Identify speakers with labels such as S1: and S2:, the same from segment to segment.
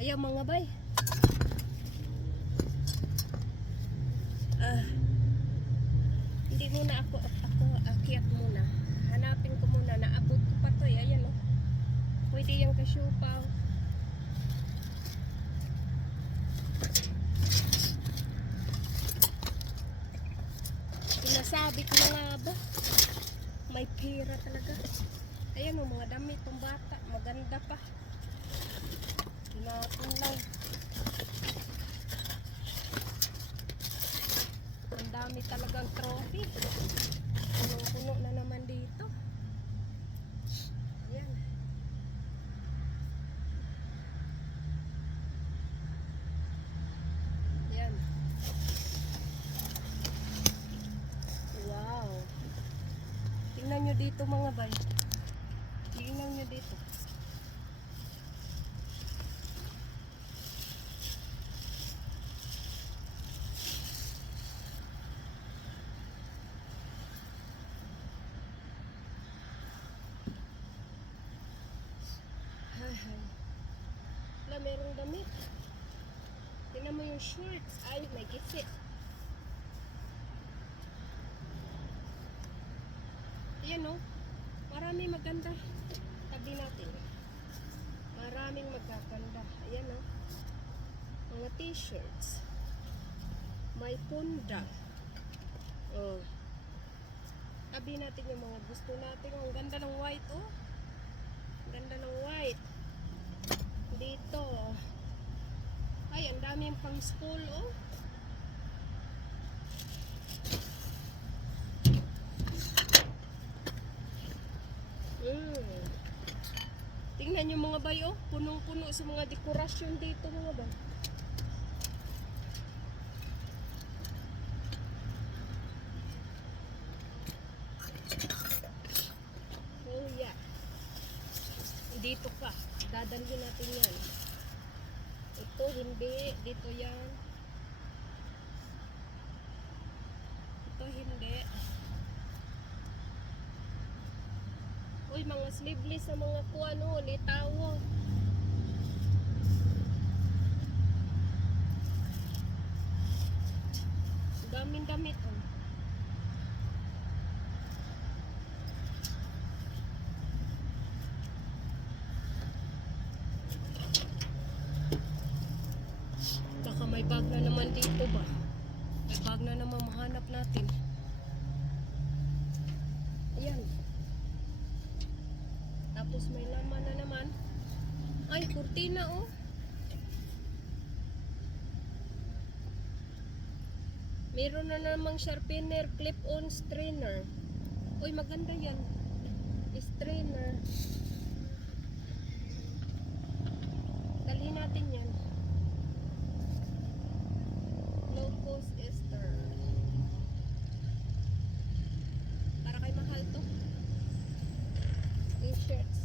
S1: Ayaw mga bay. Ah. Hindi muna ako ako akyat muna. Hanapin ko muna naabot ko pa to, eh. ayan oh. Pwede yung kasyupaw. Sinasabi ko na nga ba? May pera talaga. Ayan o, mga damit ng bata. Maganda pa. Tinapon lang. Ang dami talagang trophy. Punong-puno na naman dito. Ayan. Ayan. Wow. Tingnan dito mga bay. Tingnan nyo dito. Hay, hay. Wala, merong damit. Tingnan mo yung shorts. Ay, may gitsit. Ayan o. Marami maganda. Tabi natin. Maraming magaganda. Ayan o. Mga t-shirts. May punda. Oh. Tabi natin yung mga gusto natin. Ang ganda ng white oh. Ang ganda ng white. Dito. Ay, ang daming pang school oh. Mm. Tingnan nyo mga bay, oh. Punong-puno sa mga dekorasyon dito mga bay. Oh yeah. Dito pa. Dadalhin natin yan. Ito hindi. Dito yan. Ito hindi. Uy, mga sleeveless sa mga kuano, litawo. Daming damit, oh. Baka may bag na naman dito ba? May bag na naman mahanap natin. Ayan. Tapos may laman na naman. Ay, kurtina oh. Meron na namang sharpener, clip-on strainer. Uy, maganda yan. Strainer. Dalhin natin yan. Low cost ester. Para kay mahal to. T-shirts.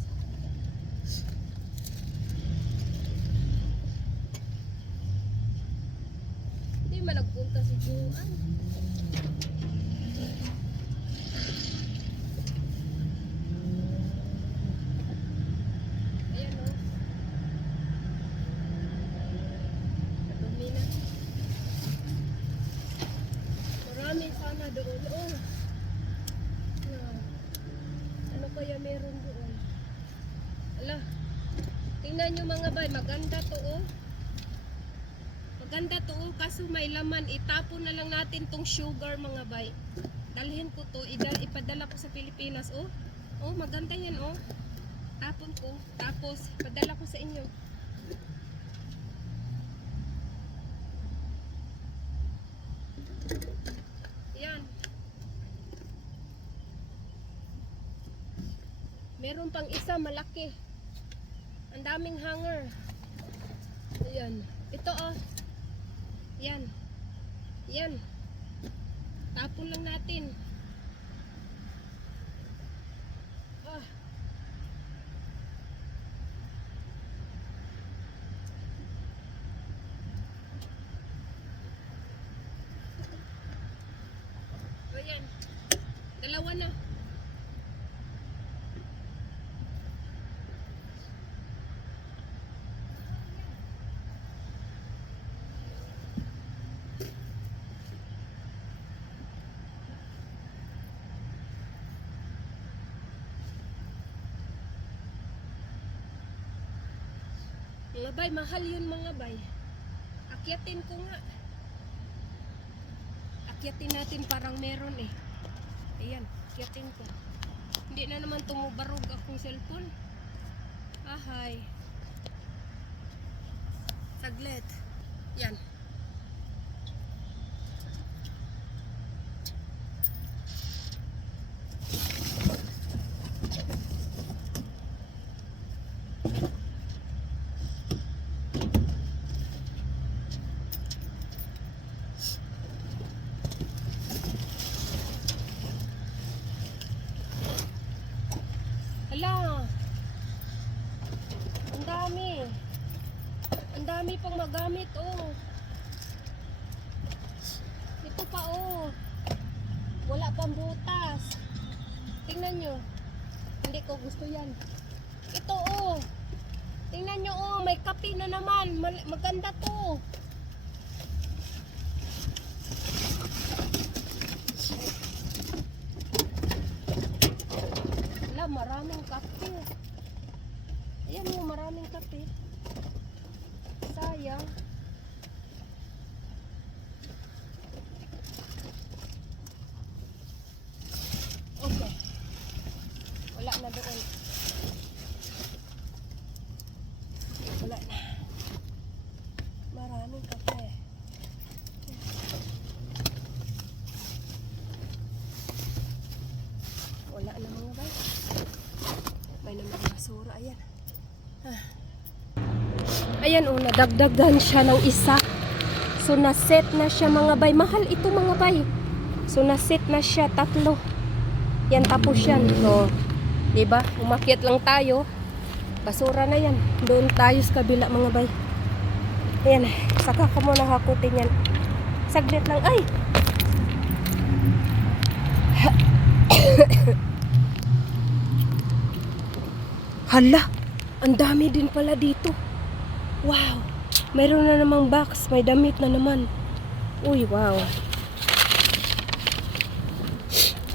S1: Hindi Juan. Ayan o. Dumi na. Marami sana doon. Oh. Na. Ano kaya meron doon? Ala. Tingnan nyo mga bay, maganda to oh. Maganda to oh, kaso may laman. Itapon na lang natin tong sugar mga bay. Dalhin ko to, idal, ipadala ko sa Pilipinas oh. Oh, maganda yan oh. Tapon ko, tapos padala ko sa inyo. Yan. Meron pang isa malaki. Ang daming hanger. Ayan. Ito oh. Yan. Yan. Tapon lang natin. Ah. Ayan. Dalawa na. Mga bay, mahal yun mga bay. Akyatin ko nga. Akyatin natin parang meron eh. Ayan, akyatin ko. Hindi na naman tumubarog akong cellphone. Ahay. Saglit. Yan. Hala. Ang dami. Ang dami pang magamit, oh. Ito pa, oh. Wala pang butas. Tingnan nyo. Hindi ko gusto yan. Ito, oh. Tingnan nyo, oh. May kape na naman. Maganda to. Wala, maraming kape. Ayan mo, maraming kape. Sayang. Okay. Wala na doon. Wala na. Maraming kape. Wala na mga bay. May naman basura. Ayan. Ah. Ayan oh, nadagdagan siya ng isa. So, naset na siya mga bay. Mahal ito mga bay. So, naset na siya tatlo. Yan, tapos yan. So, diba? Umakyat lang tayo. Basura na yan. Doon tayo sa kabila mga bay. Ayan, saka ko muna hakutin yan. Saglit lang. Ay! Hala! Ang dami din pala dito. Wow! Mayroon na namang box. May damit na naman. Uy, wow.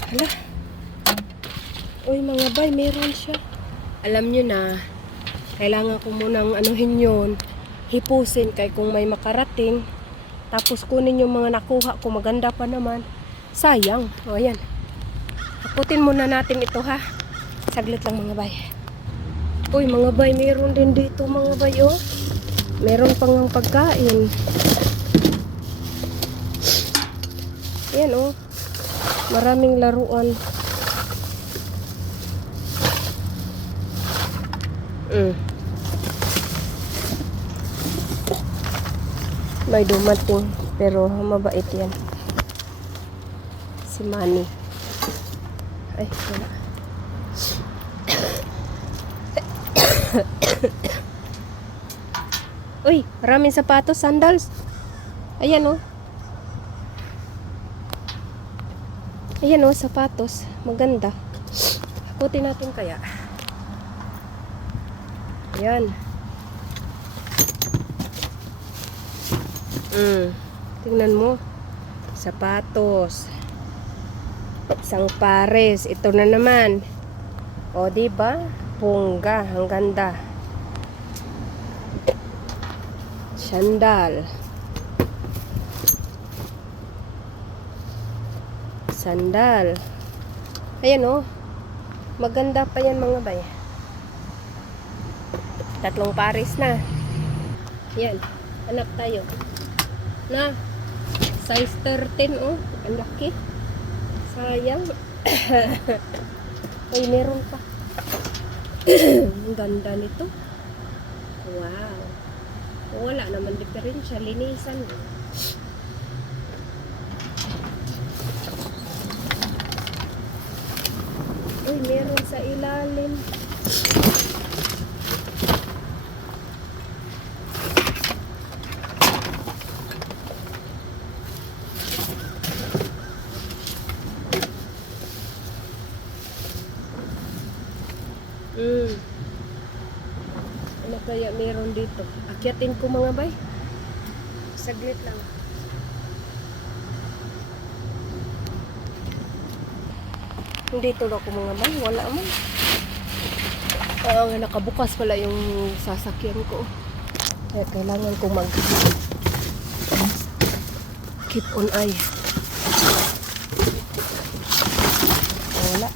S1: Hala. Uy, mga bay, meron siya. Alam nyo na, kailangan ko munang anuhin yun. Hipusin kay kung may makarating. Tapos kunin yung mga nakuha ko. Maganda pa naman. Sayang. O, ayan. Hakutin muna natin ito ha. Saglit lang mga bay. Uy, mga bay, meron din dito mga bay, oh. Meron pang ang pagkain. Ayan, oh. Maraming laruan. Mm. May dumating, pero mabait yan. Si Manny. Ay, wala. Uy, maraming sapatos, sandals. Ayan oh. Ayan oh, sapatos. Maganda. Hakutin natin kaya. Ayan. Mm. Tingnan mo. Sapatos. Isang pares. Ito na naman. O, di ba? Pungga. Ang ganda. Sandal. Sandal. Ayan oh. Maganda pa yan mga bay. Tatlong pares na. Yan. Anak tayo. Na. Size 13 oh. Ang laki. Sayang. Ay, meron pa. Ang ganda nito. Wow. Wala naman diferensya. Linisan. Uy, meron sa ilalim. Mm. Ano kaya dito? Akyatin ko mga bay. Saglit lang. Hindi tulo ko mga bay. Wala man. Ah, nga nakabukas pala yung sasakyan ko. Kaya kailangan kong mag keep on eye. Wala.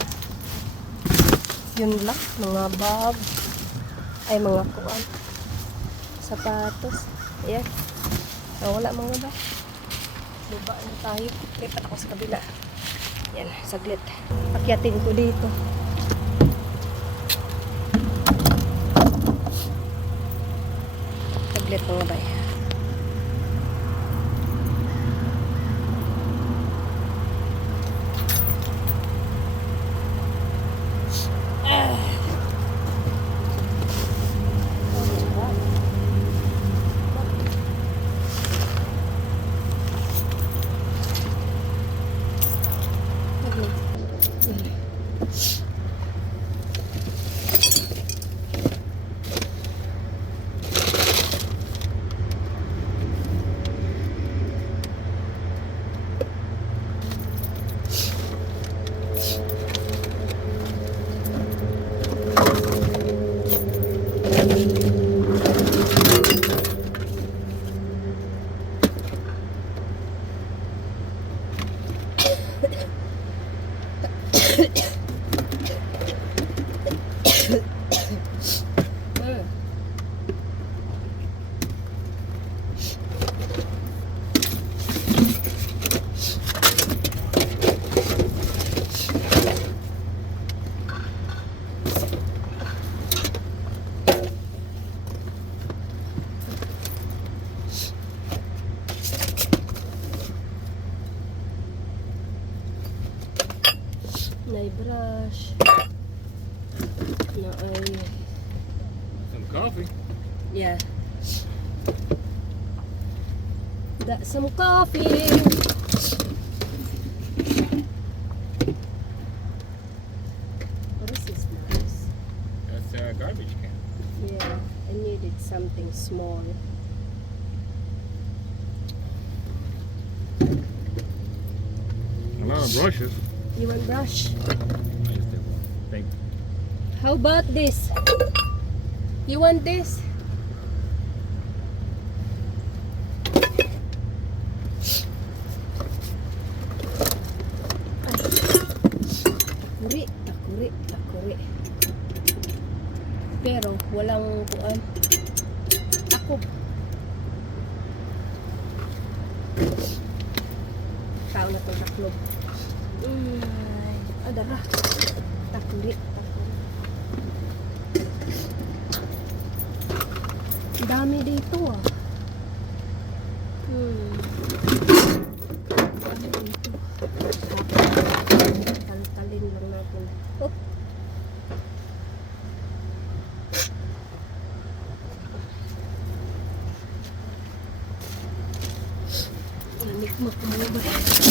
S1: Yun lang, mga bag. Ay, mga kuan. Sapatos. Ayan. Ah, wala mga bag. Baba na tayo. Lipat ako sa kabila. Yan, saglit. Akyatin ko dito. Saglit mga bay.
S2: Of brushes.
S1: You want brush?
S2: Thank
S1: How about this? You want this? Takuri, takuri, takuri. Pero walang kuan. Ako. Tao na itong taklob. Ay, adara. Ang dami dito ah. Hmm. Dami dito. Taltalin lang natin. Oh. Lamig magkumubay. DVD.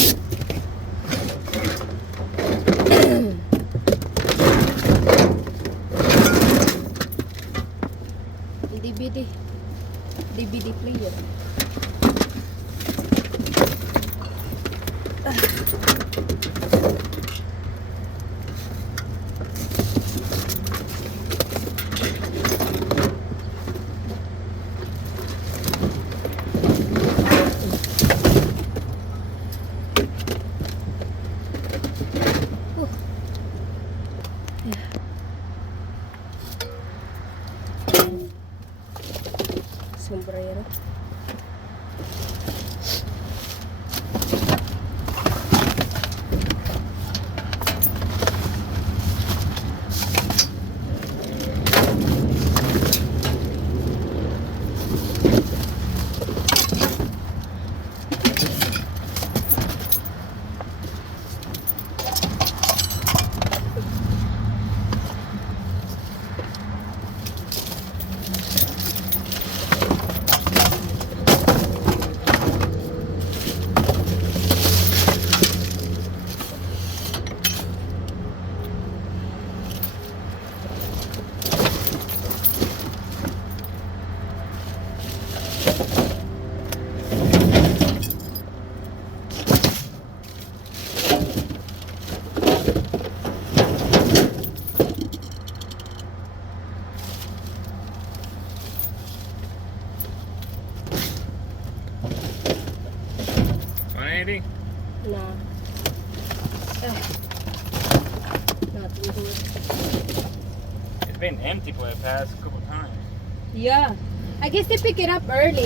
S1: Yeah. I guess they pick it up early.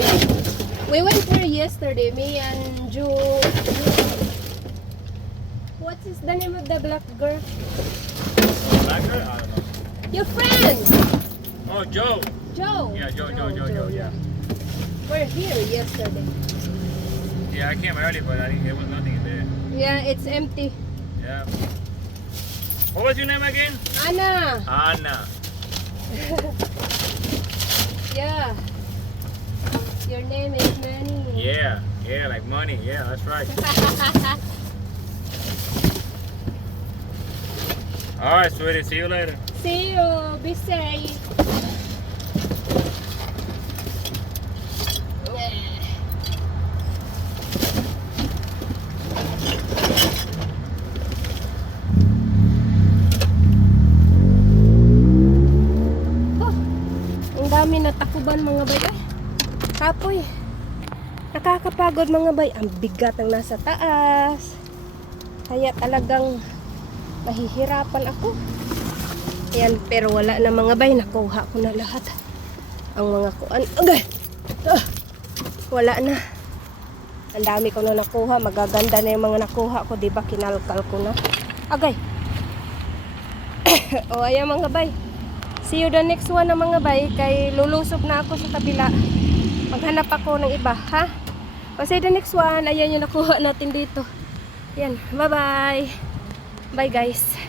S1: We went there yesterday, me and Ju. What's the name of the black girl?
S2: Black girl? I don't know.
S1: Your friend!
S2: Oh, Joe.
S1: Joe.
S2: Yeah, Joe, Joe, Joe, Joe, yeah.
S1: We're here yesterday.
S2: Yeah, I came early, but I, there was nothing in there.
S1: Yeah, it's empty.
S2: Yeah. What was your name again?
S1: Anna!
S2: Anna.
S1: Yeah. Your name is Manny.
S2: Yeah, yeah, like money. Yeah, that's right. All right, sweetie. See you later.
S1: See you. Be safe. Nakakapagod mga bay. Ang bigat ng nasa taas. Kaya talagang mahihirapan ako. Yan, pero wala na mga bay. Nakuha ko na lahat. Ang mga kuan. Agay! Ah, wala na. Ang dami ko na nakuha. Magaganda na yung mga nakuha ko. Diba kinalkal ko na. Agay! o ayan mga bay. See you the next one na mga bay. Kay lulusob na ako sa kabila. Maghanap ako ng iba, ha? Say the next one. Ayan yung nakuha natin dito. Yan. Bye-bye. Bye guys.